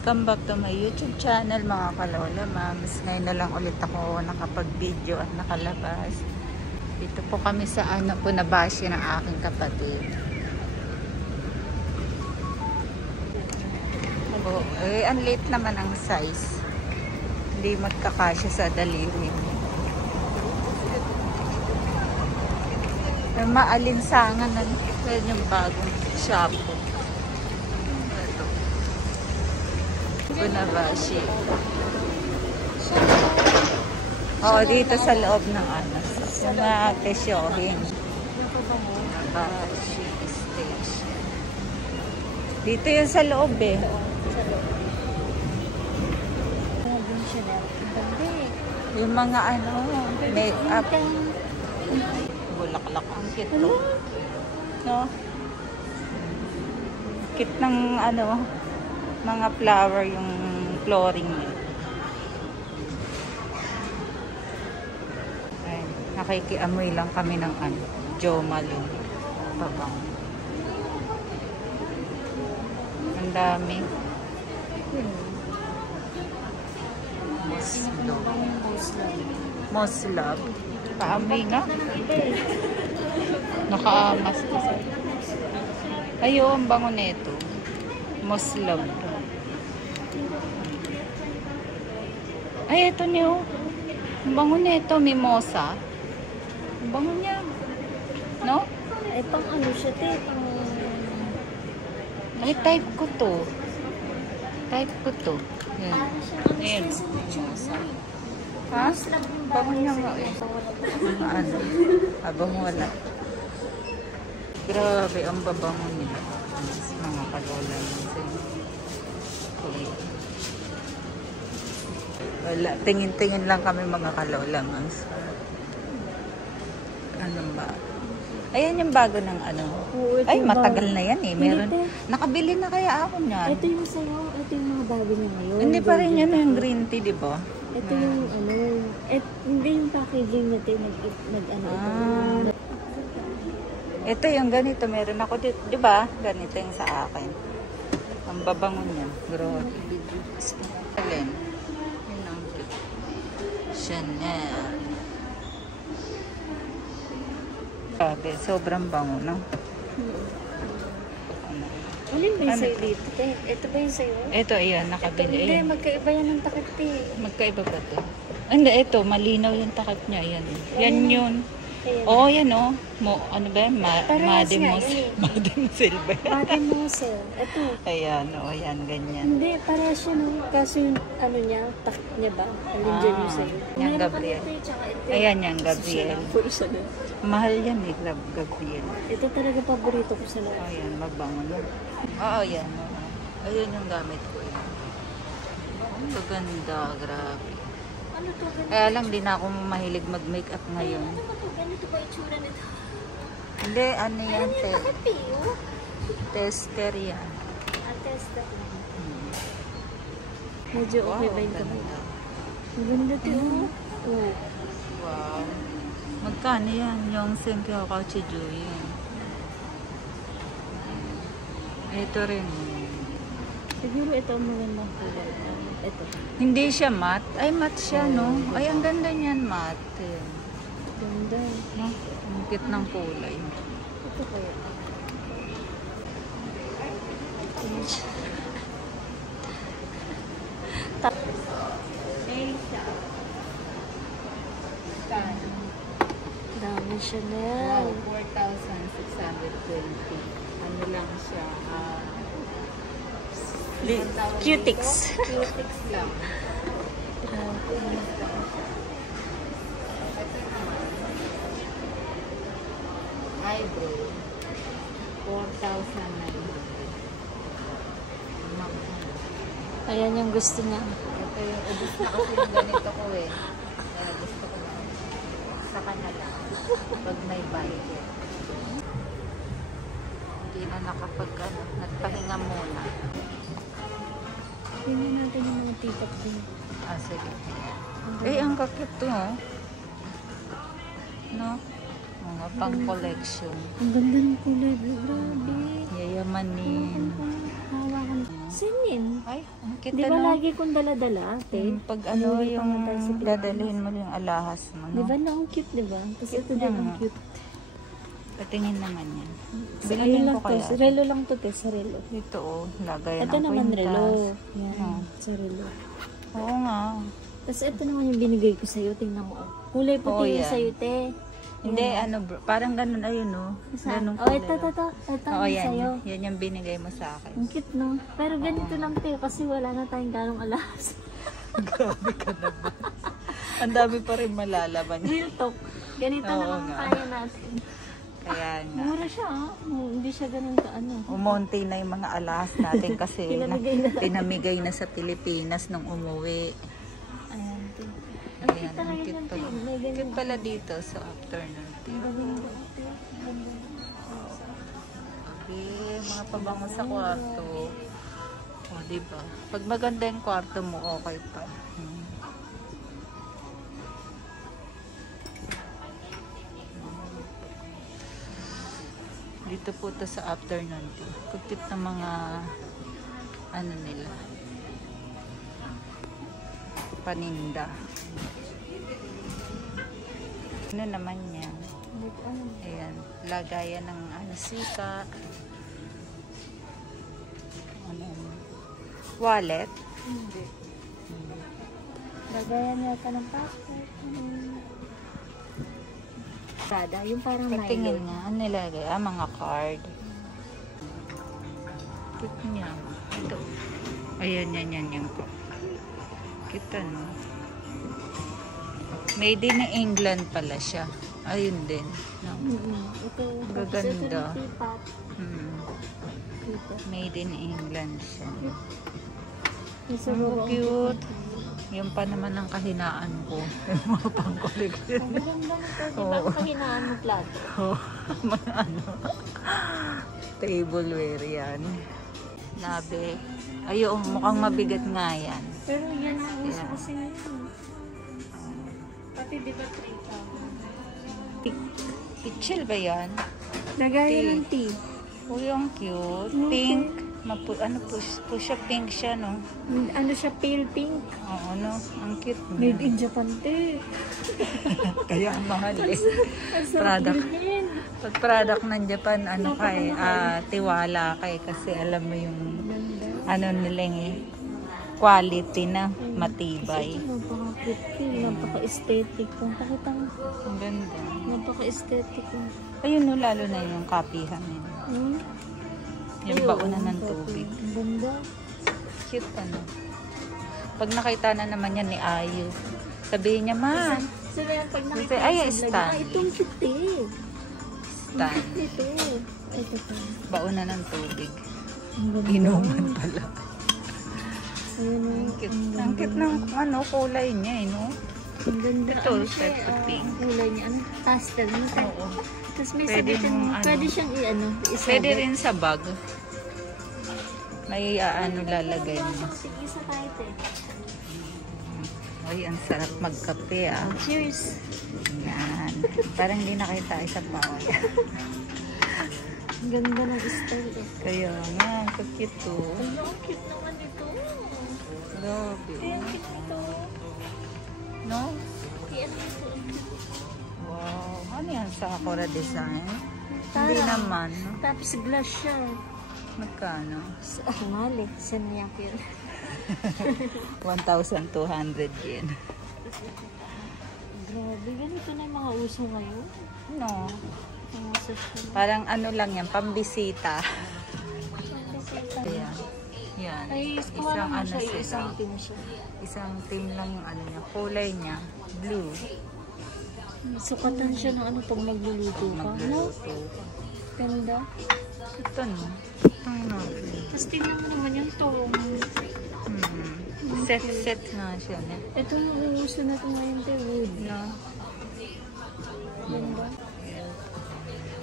Welcome back to my YouTube channel mga kalola mams. Ngayon na lang ulit ako nakapag-video at nakalabas. Dito po kami sa ano po na bashi ng aking kapatid. Oh, ang late naman ang size. Hindi magkakasya sa daliri. Maalinsangan na yung bagong shampoo. Bunabashi. Oo, dito sa loob ng ano. Sa mga presyohin. Bunabashi Station. Dito yun sa loob eh. Yung mga ano, make-up. Bulaklak ang cute to. No? Cute ng ano, mga flower yung flooring niya. Ayun, nakikiamoy lang kami ng ano, Jo Malone. Babang. Ang dami. Moslab. Paamoy nga. Nakaamas kasi. Ayaw, ang bango nito. Moslab. Ay, ito niyo. Ang bango nito, mimosa. Ang bango niya. No? Ay, pang ano siya, te? Ay, type ko to. Type ko to. Yan. Ayan. Ha? Bango niya nga eh. Mga ano. Habang wala. Grabe, ang babango nila. Mga kalola. Wala. Tingin-tingin lang kami mga kalola. Ano ba? Ayan yung bago ng ano. Ay, matagal na yan eh. Meron. Nakabili na kaya ako niyan. Ito yung sayo. Ito yung mga bago niya ngayon. Hindi pa rin yan yung green tea, di ba? Ito yung ano. Hindi yung packaging natin. Nag-ano ito. Ito yung ganito. Meron ako dito. Di ba? Ganito yung sa akin. Ang babango niya. Grabe. Alin? Yun ang Chanel. Grabe. Sobrang bango, no? Alin ba yung sayo dito? Ito ba yung sayo? Ito, ayan. Nakabili. Hindi, magkaiba yan ng takip eh. Magkaiba ba ito? Hindi, ito. Malinaw yung takip niya. Yan. Yan yun. Oo, yan o. Ano ba yan? Mademoiselle. Mademoiselle ba yan? Mademoiselle. Ito. Ayan, o. Yan, ganyan. Hindi, para siya no. Kaso yung ano niya, takip niya ba? Alin dyan yung sayo. Yung Gabriel. Ayan yan, Gabriel. Mahal yan eh, Gabriel. Ito talaga paborito ko sa lahat. Ayan, mabango yan. Oo, yan. Ayan yung gamit ko. Ang maganda, grabe. Ano to? Kaya lang, di na ako mahilig mag-makeup ngayon. Ano ba to? Ganito ba itsura nito? Hindi, ano yan, Ano yung takip eh? tester yan. Tester. Medyo okay ba yung kamay? Ang ganda to. Oh. Wow. Magkano yan? Yung Senkyo Kachijo yan. Ito rin. Siguro ito ang magandang kulay. Ito. Hindi siya matte. Ay, matte siya, no? Ay, ang ganda niyan, matte. Ganda. No? Ang cute ng kulay. Ito kaya. Dami Chanel. Wow, 4,620. Ano lang siya? Cutics. Cutics lang. Eyebrow. 4,900. Ayan yung gusto niya. Ito yung ubus na kasi yung ganito ko eh. Kaya gusto ko na sa kanya lang. Pag may budget. Hindi na nakapag ano, nagpahinga muna. Tingnan natin yung mga tipak din. Ah, sige. Eh, ang kakit to, oh. No? Mga pang collection. Ang ganda ng kulay. Grabe. Yayamanin. Hawakan. Sinin. Ay, ang kita Di ba no? lagi kong dala-dala, ate? Pag ano Uwi pa yung nga tayo sa Pilipinas. dadalhin mo yung alahas mo, Di no? ba na ang cute, di ba? Tapos ito Cute din nga. ang cute. Patingin naman yan. Ayun Bilhin lang ko to. kaya. Relo lang to, te. Sa relo. Ito oh, lagay Ito ng naman kwintas. relo. Yan. Oh. Sa relo. Oo nga. Tapos ito naman yung binigay ko sa'yo. Tingnan mo. Kulay Oo, puti yung yan. sa'yo, te. Hindi, ano bro, parang ganun, ayun oh. Saan? Ganun Oh, ito. Ito Oo, yung yan. sa'yo. Yan yung binigay mo sa akin. Ang cute, no? Pero ganito lang, te. Kasi wala na tayong ganong alas. Grabe ka naman. Ang dami pa rin malalaman. Real talk. Ganito Oo na lang nga. kaya natin. Kaya nga. Mura siya, ah. Hindi siya ganun ka, ano. Umonti na yung mga alahas natin kasi Pinamigay na. pinamigay na sa Pilipinas nung umuwi. Ayan, te. Ang Ayan, cute talaga ang cute yan, te. pala. May ganyan. Cute pala dito sa afternoon. Ang galing na, ate. Ang ganda. Okay, mga pabango sa kwarto. O, diba? Pag maganda yung kwarto mo, okay pa. Dito po to sa afternoon tea. Kutip ng mga ano nila. Paninda. Ano naman yan? Ayan, lagayan ng ano, sika. Ano, wallet. Hindi. Lagayan yata ng passport. Sada, yung parang Patingin nylon. nga, ano nilagay? Mga card. Cute niya. Ito. Ayan, yan po. Kita, no? Made in England pala siya. Ayun din. No? Ito, Gaganda. Ito yung teapot. Dito. Made in England siya. Yung Oh, cute. Yung pa naman ang kahinaan ko. Yung mga pang-collection. Ang ganda nito. Di ba Oo. ang kahinaan mo plato? Oh, mga ano. Tableware yan. Labi. Ayun, mukhang mabigat nga yan. Pero yan ang uso Yeah. kasi ngayon. Pati di ba 3,000? Pichil ba yan? Lagayan Tea. ng tea. Oh, yung cute. Pink. Ano po siya, pink siya, no? Ano siya, pale pink. Oo, no? Ang cute Made niya. in Japan, te. Kaya ang mahal eh. Ang sarap Product. bilhin. Pag product ng Japan, ano kay, tiwala kay kasi alam mo yung Ganda. ano nilang eh, quality na matibay. Ito, napaka-pretty, napaka-aesthetic. Kung pakita mo, Ang ganda. napaka-aesthetic. Ayun no, lalo na yung kapihan nila. Yung baunan ng tubig. Ang ganda. Cute ano. Pag nakita na naman yan ni Ayu, sabihin niya, Ma, Sila yung pag Kasi, nakita ay, sa vlog, stand. itong cute eh. stand. Ito. Ito pa. Baunan ng tubig. Ang ganda. Inuman pala. Ayun o. Ang cute. Ang cute ng ano, kulay niya eh, no? Ang ganda. Ito, Ano siya, type of pink. ang kulay niya. Ano? Pastel. Ano? Oo. Tapos may Pwede sabitin mong mo. ano. Pwede siyang i-ano. Isabit. Pwede rin sa bag. May ano lalagay mo. Sige sa kahit eh. Ay, ang sarap magkape ah. Cheers. Yan. Parang hindi na kayo tayo sa bawal. Ang ganda ng style eh. Kaya nga, cute to. Ano, ang cute naman ito. Grabe. Ay, ang cute nito. No? Ay, ang cute. Wow. Ano yan? Sakura design? Parang. Hindi naman. No? Tapos glass siya. Magkano? Mali. Sanyak yun. 1,200 yen. Grabe, ganito na yung mga uso ngayon. No? Mga social. Parang ano lang yan, pambisita. Ayan. Yan. Ay, kuha Isang naman ano siya, sila. isang team siya. Isang team lang yung ano niya. Kulay niya, blue. Sukatan siya ng ano pag magluluto ka. No? Magluluto. Ganda. Ito no. Ano? Tapos tingnan mo naman yung tong. Set nga siya. Ne? Ito yung uso na ito ngayon, te. Wood na. Ganda.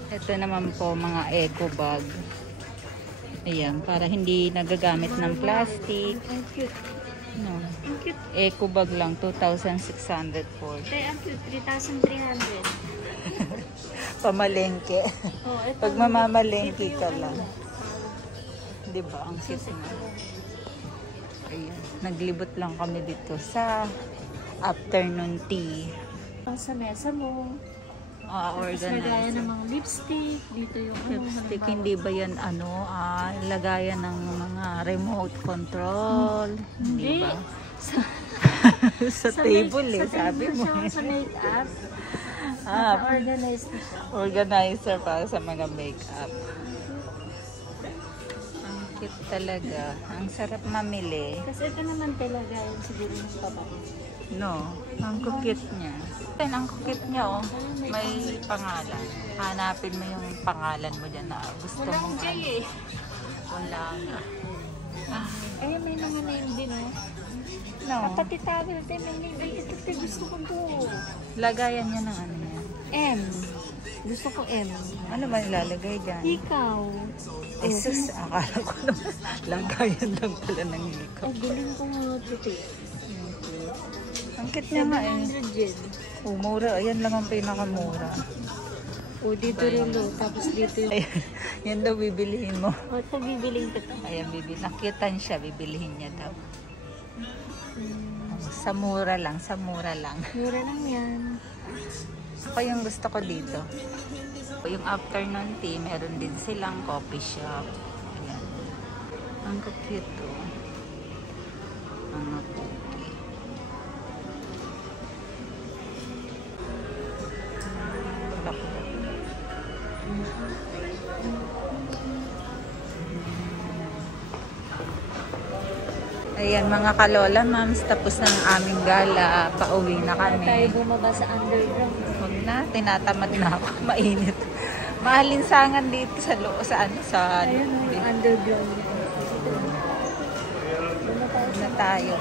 Ito naman po mga eco bag. Ayan, para hindi nagagamit ng plastic. Ang cute. No. Ang cute. Eco bag lang, 2,600 for. Te, ang cute. 3,300. pamalengke. Oh, ito, Pag mamamalengke ito ka yung lang. ano, Di ba? Ang cute nga. Ayan. Naglibot lang kami dito sa afternoon tea. pang sa mesa mo. Tapos lagayan Organize. ng mga lipstick. Dito yung Lipstick, hindi ba yan lagayan ng mga remote control? Hindi Hindi. ba? Sa table sabi mo. Sa makeup. Ah, Organized na siya. organizer para sa mga makeup. Ang cute talaga. Ang sarap mamili. Kasi ito naman talaga yung siguro ng babae. No, ang cute niya. Ang cute niya, oh. May pangalan. Hanapin mo yung pangalan mo dyan na gusto mong Wala nga. Ay, may mga name din, oh. No. Pati towel din, may name. Ay, ito, gusto ko to. Lagayan niya ng ano yan. M. Gusto ko M. Ano ba nilalagay dyan? Ikaw. Jesus, akala ko naman. Lagayan lang pala ng hikaw. Oh, bilhin ko nga ito. Ang cute niya nga eh. 700 yen. Mura. Ayan lang ang pinakamura. O, dito rilo. Tapos dito yung... Ayan. Yan daw bibilihin mo. O, ito bibiling ko to. Ayan, nakitan siya. Bibilihin niya daw. Sa mura lang. Sa mura lang. Mura lang yan. Ako yung gusto ko dito. Yung afternoon tea, meron din silang coffee shop. Ayan. Ang cute to. Mga cookie. Ayan mga kalola, mams, tapos ng aming gala, pauwi na Tayo kami. bumaba sa underground. Huwag na, tinatamad na ako, mainit. Mahalinsangan dito sa Ayun, underground. na tayo.